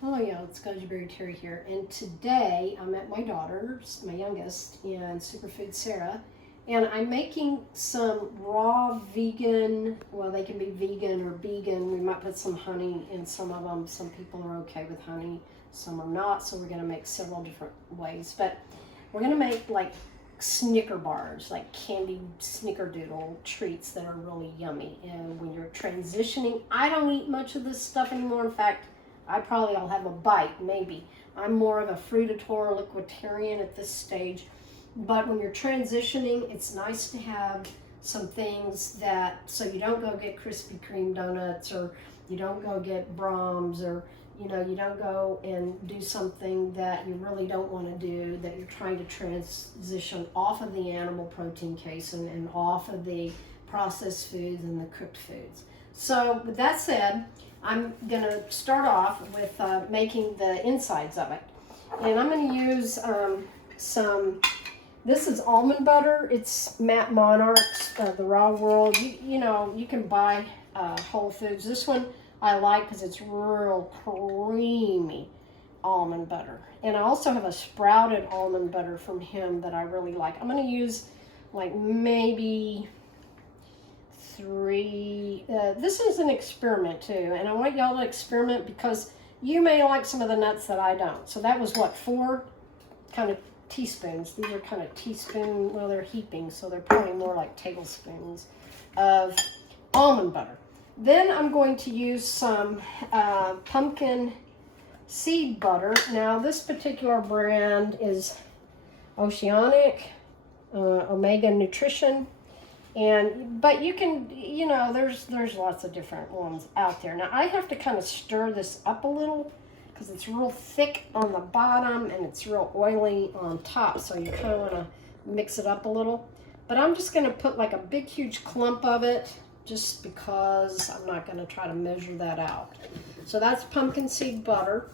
Oh yeah, it's Gojiberry Terri here, and today I'm at my daughter's, my youngest, in Superfood Sarah, and I'm making some raw vegan, well they can be vegan or BEEgan, we might put some honey in some of them, some people are okay with honey, some are not, so we're going to make several different ways, but we're going to make like Snicker bars, like candy snickerdoodle treats that are really yummy, and when you're transitioning, I don't eat much of this stuff anymore, in fact, I'll have a bite, maybe. I'm more of a fruitator, liquiditarian at this stage. But when you're transitioning, it's nice to have some things that, so you don't go get Krispy Kreme donuts, or you don't go get Brahms, or you don't go and do something that you really don't want to do, that you're trying to transition off of the animal protein casein and off of the processed foods and the cooked foods. So with that said, I'm going to start off with making the insides of it. And I'm going to use this is almond butter. It's Matt Monarch's, the Raw World. You can buy Whole Foods. This one I like because it's real creamy almond butter. And I also have a sprouted almond butter from him that I really like. I'm going to use like maybe 3. This is an experiment too, and I want y'all to experiment because you may like some of the nuts that I don't. So that was what, 4 kind of teaspoons. These are kind of teaspoon, well they're heaping, so they're probably more like tablespoons of almond butter. Then I'm going to use some pumpkin seed butter. Now this particular brand is Oceanic, Omega Nutrition. But you can, there's lots of different ones out there. Now I have to kind of stir this up a little because it's real thick on the bottom and it's real oily on top. So you kind of want to mix it up a little. But I'm just going to put like a big, huge clump of it just because I'm not going to try to measure that out. So that's pumpkin seed butter.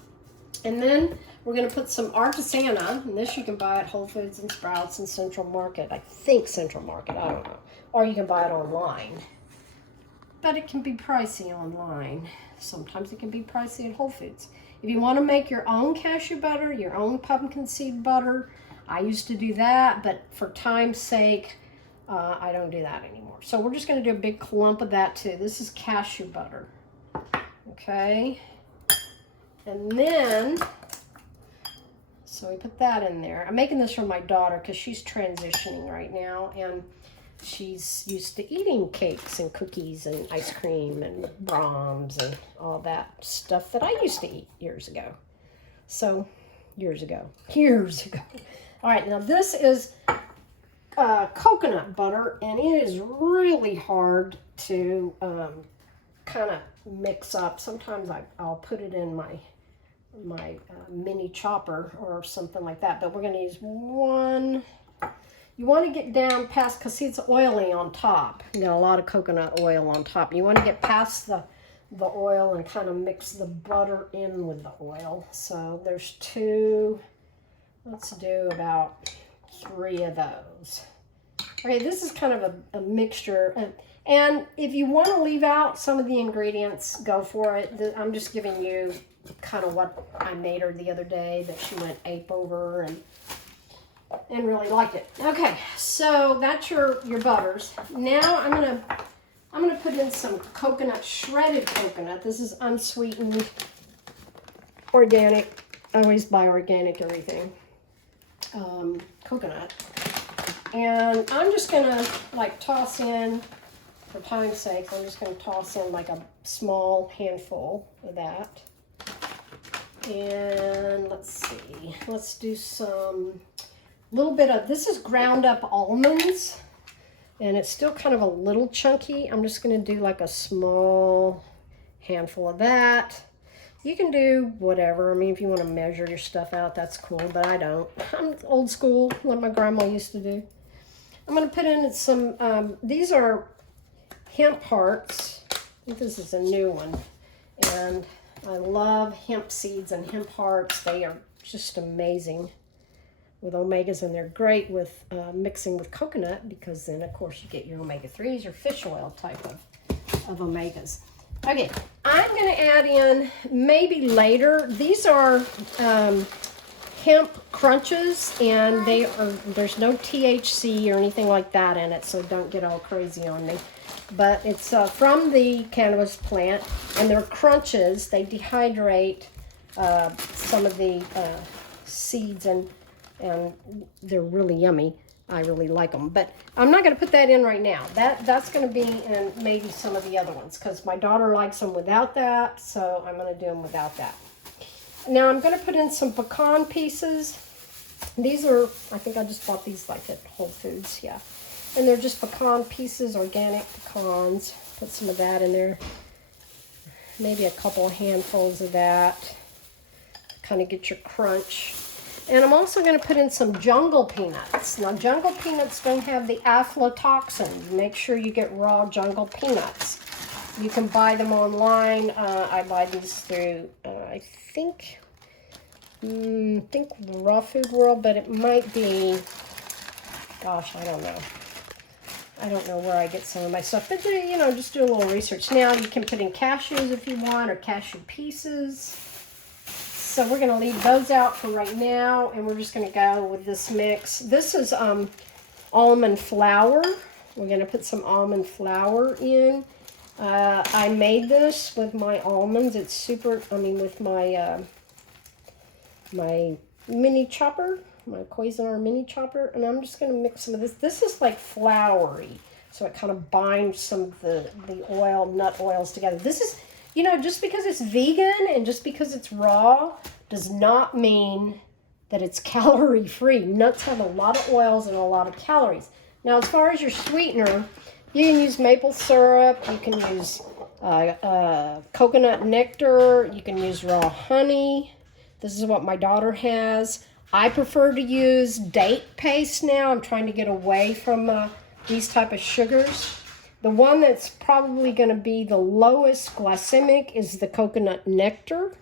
And then we're going to put some Artisana, and this you can buy at Whole Foods and Sprouts and Central Market. I think Central Market, I don't know. Or you can buy it online. But it can be pricey online. Sometimes it can be pricey at Whole Foods. If you want to make your own cashew butter, your own pumpkin seed butter, I used to do that, but for time's sake, I don't do that anymore. So we're just going to do a big clump of that too. This is cashew butter. Okay. And then, so we put that in there. I'm making this for my daughter because she's transitioning right now, and she's used to eating cakes and cookies and ice cream and Brahms and all that stuff that I used to eat years ago. So, years ago. All right, now this is coconut butter, and it is really hard to kind of mix up. Sometimes I'll put it in my mini chopper or something like that, but we're going to use one. You want to get down past, because see, it's oily on top. You got a lot of coconut oil on top. You want to get past the oil and kind of mix the butter in with the oil. So there's 2. Let's do about 3 of those. Okay, this is kind of a mixture. And if you want to leave out some of the ingredients, go for it. I'm just giving you kind of what I made her the other day that she went ape over and really liked it. Okay, so that's your butters. Now I'm gonna put in some coconut, shredded coconut. This is unsweetened, organic. I always buy organic everything. Coconut. And I'm just gonna like toss in, for time's sake, I'm just gonna toss in like a small handful of that. And let's see, let's do some little bit of, this is ground up almonds, and it's still kind of a little chunky. I'm just going to do like a small handful of that. You can do whatever. I mean, if you want to measure your stuff out, that's cool, but I don't. I'm old school, like my grandma used to do. I'm going to put in some, these are Hemp Hearts. I think this is a new one. And I love hemp seeds and Hemp Hearts. They are just amazing with omegas, and they're great with mixing with coconut, because then of course you get your omega-3s or fish oil type of omegas. Okay, I'm going to add in maybe later. These are Hemp Crunches, and there's no THC or anything like that in it, so don't get all crazy on me. But it's from the cannabis plant, and they're crunches. They dehydrate some of the seeds, and they're really yummy. I really like them, but I'm not going to put that in right now. That's going to be in maybe some of the other ones, because my daughter likes them without that, so I'm going to do them without that. Now I'm going to put in some pecan pieces. These are, I think I just bought these like at Whole Foods, yeah. And they're just pecan pieces, organic pecans. Put some of that in there. Maybe a couple of handfuls of that. Kind of get your crunch. And I'm also going to put in some jungle peanuts. Now, jungle peanuts don't have the aflatoxin. Make sure you get raw jungle peanuts. You can buy them online. I buy these through, I think Raw Food World, but it might be, gosh, I don't know. I don't know where I get some of my stuff, but you know, just do a little research. Now you can put in cashews if you want, or cashew pieces. So we're going to leave those out for right now, and we're just going to go with this mix. This is almond flour. We're going to put some almond flour in. I made this with my almonds. It's super, with my my mini chopper, my Cuisinart mini chopper, and I'm just going to mix some of this. This is like floury, so it kind of binds some of the nut oils together. This is, you know, just because it's vegan and just because it's raw does not mean that it's calorie free. Nuts have a lot of oils and a lot of calories. Now, as far as your sweetener, you can use maple syrup, you can use coconut nectar, you can use raw honey. This is what my daughter has. I prefer to use date paste now. I'm trying to get away from these type of sugars. The one that's probably going to be the lowest glycemic is the coconut nectar.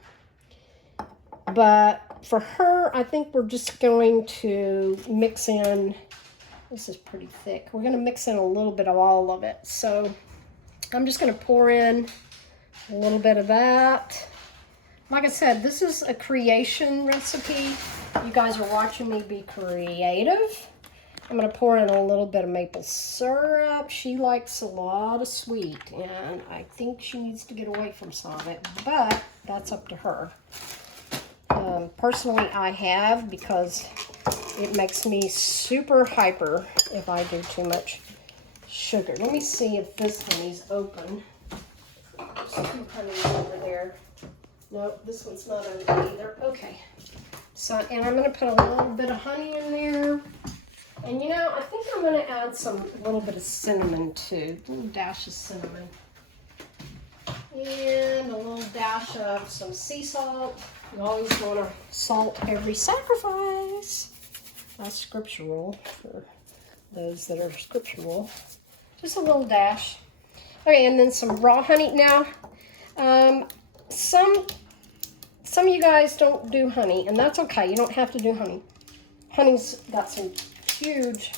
But for her, I think we're just going to mix in, this is pretty thick. We're going to mix in a little bit of all of it. So I'm just going to pour in a little bit of that. Like I said, this is a creation recipe. You guys are watching me be creative. I'm going to pour in a little bit of maple syrup. She likes a lot of sweet, and I think she needs to get away from some of it, but that's up to her. Personally, I have, because it makes me super hyper if I do too much sugar. Let me see if this honey's open. There's two honeys over there. No, this one's not open either. Okay. So, and I'm going to put a little bit of honey in there. And you know, I think I'm going to add a little bit of cinnamon too. A little dash of cinnamon. And a little dash of some sea salt. You always want to salt every sacrifice. That's scriptural for those that are scriptural. Just a little dash. Okay, and then some raw honey. Now, some of you guys don't do honey, and that's okay. You don't have to do honey. Honey's got some huge,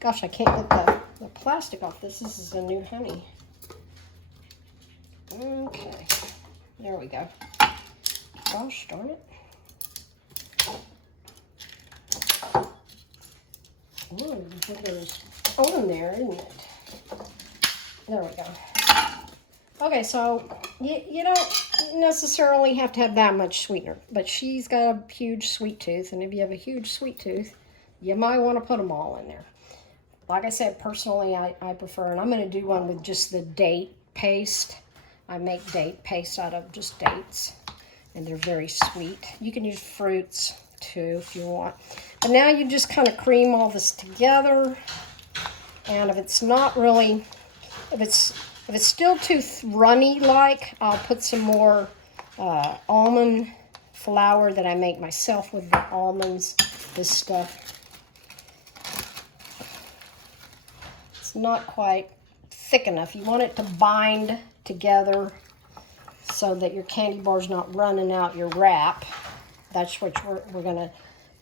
gosh, I can't get the plastic off this. This is a new honey. Okay, there we go. Gosh darn it. Ooh, there's on there, isn't it? There we go. Okay, so you don't necessarily have to have that much sweetener, but she's got a huge sweet tooth, and if you have a huge sweet tooth, you might want to put them all in there. Like I said, personally, I prefer, and I'm going to do one with just the date paste. I make date paste out of just dates, and they're very sweet. You can use fruits too if you want. But now you just kind of cream all this together, and if it's not really, if it's still too runny-like, I'll put some more almond flour that I make myself with the almonds, this stuff. It's not quite thick enough. You want it to bind together so that your candy bar's not running out your wrap. That's what we're going to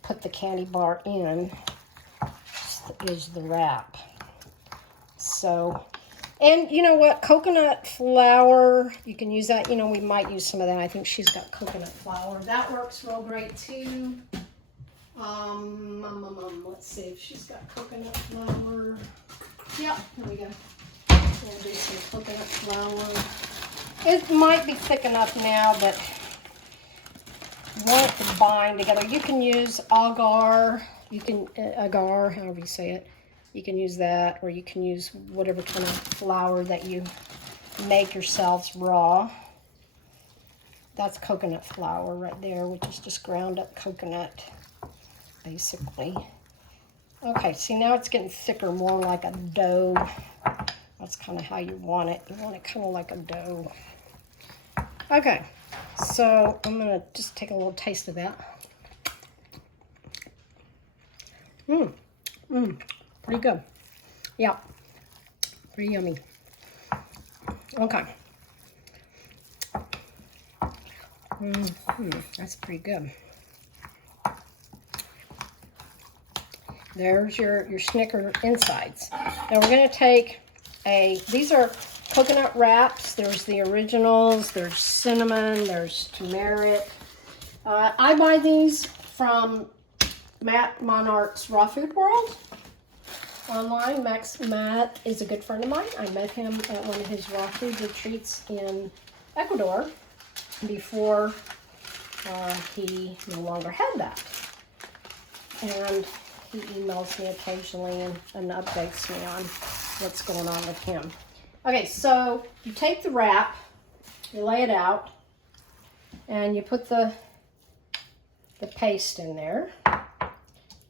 put the candy bar in, is the wrap. So, And you know what? Coconut flour, you can use that. You know, we might use some of that. I think she's got coconut flour. That works real great too. Let's see if she's got coconut flour. Yep, here we go. We'll do some coconut flour. It might be thick enough now, but you want it to bind together. You can use agar. You can agar, however you say it. You can use that, or you can use whatever kind of flour that you make yourselves raw. That's coconut flour right there, which is just ground up coconut, basically. Okay, see now it's getting thicker, more like a dough. That's kind of how you want it. You want it kind of like a dough. Okay, so I'm gonna just take a little taste of that. Pretty good. Yeah, pretty yummy. Okay. That's pretty good. There's your Snicker insides. Now we're going to take these are coconut wraps. There's the originals, there's cinnamon, there's turmeric. I buy these from Matt Monarch's Raw Food World online. Matt is a good friend of mine. I met him at one of his raw food retreats in Ecuador before he no longer had that. And he emails me occasionally and updates me on what's going on with him. Okay, so you take the wrap, you lay it out, and you put the paste in there,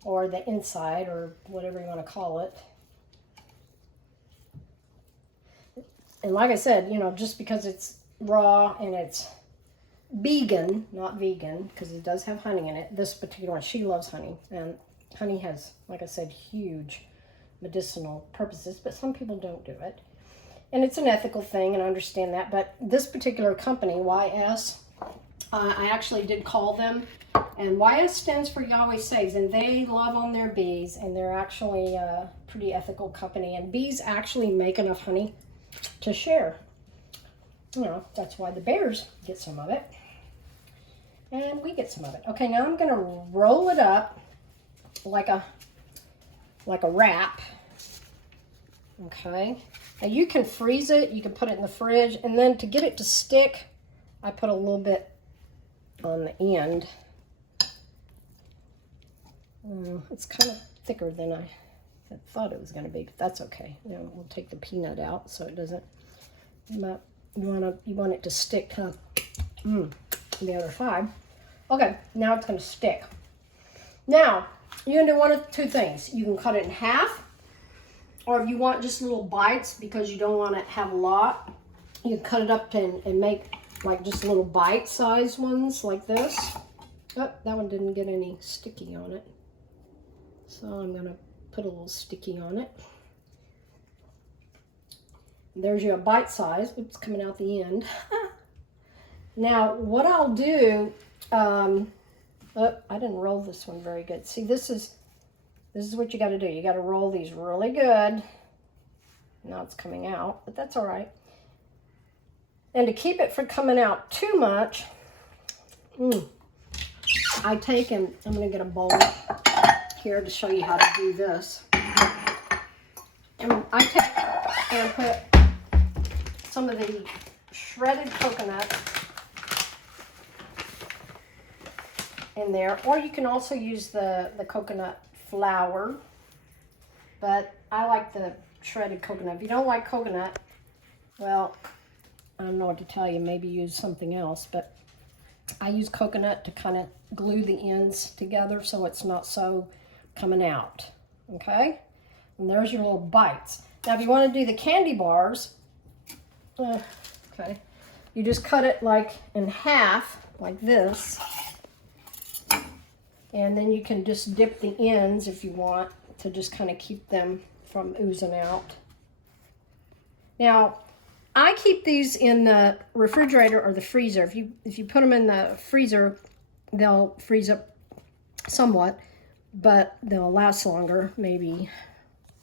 or the inside, or whatever you want to call it. And like I said, you know, just because it's raw and it's BEEgan, not vegan, because it does have honey in it. This particular one, she loves honey, and honey has, like I said, huge medicinal purposes, but some people don't do it. And it's an ethical thing, and I understand that, but this particular company, YS, I actually did call them, and YS stands for Yahweh Saves, and they love on their bees, and they're actually a pretty ethical company, and bees actually make enough honey to share. You know, that's why the bears get some of it, and we get some of it. Okay, now I'm going to roll it up like a wrap. Okay, now you can freeze it, you can put it in the fridge, and then to get it to stick, I put a little bit on the end. It's kind of thicker than I thought it was going to be, but that's okay. You know, we'll take the peanut out so it doesn't. But you want it to stick the other side. Okay, now it's going to stick. Now you can do one of two things. You can cut it in half, or if you want just little bites because you don't want to have a lot, you can cut it up and make like just little bite-sized ones like this. Oh, that one didn't get any sticky on it, so I'm going to put a little sticky on it. There's your bite size. Oops, coming out the end. Now, what I'll do, oh, I didn't roll this one very good. See, this is what you got to do. You got to roll these really good. Now it's coming out, but that's all right. And to keep it from coming out too much, I take and I'm going to get a bowl here to show you how to do this. And I take and put some of the shredded coconut in there, or you can also use the coconut flour, but I like the shredded coconut. If you don't like coconut, well, I don't know what to tell you, maybe use something else, but I use coconut to kind of glue the ends together so it's not so coming out. Okay, and there's your little bites. Now if you want to do the candy bars, okay, you just cut it like in half, like this, and then you can just dip the ends if you want to just kind of keep them from oozing out. Now, I keep these in the refrigerator or the freezer. If you put them in the freezer, they'll freeze up somewhat, but they'll last longer, maybe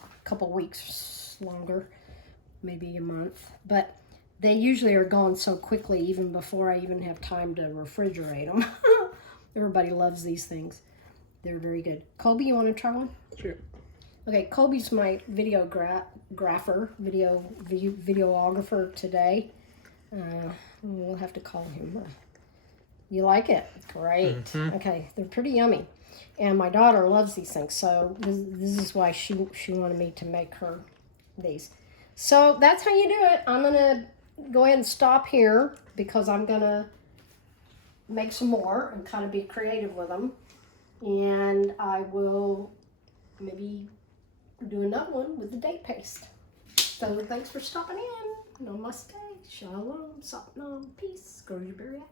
a couple weeks longer. maybe a month. But they usually are gone so quickly even before I even have time to refrigerate them. Everybody loves these things. They're very good. Colby, you want to try one? Sure. Okay, Colby's my videographer today. We'll have to call him. You like it? Great. Mm-hmm. Okay, they're pretty yummy. And my daughter loves these things, so this is why she wanted me to make her these. So that's how you do it. I'm going to go ahead and stop here because I'm going to make some more and kind of be creative with them. And I will maybe do another one with the date paste. So thanks for stopping in. Namaste. Shalom. Satnam. Peace. Gojiberry out.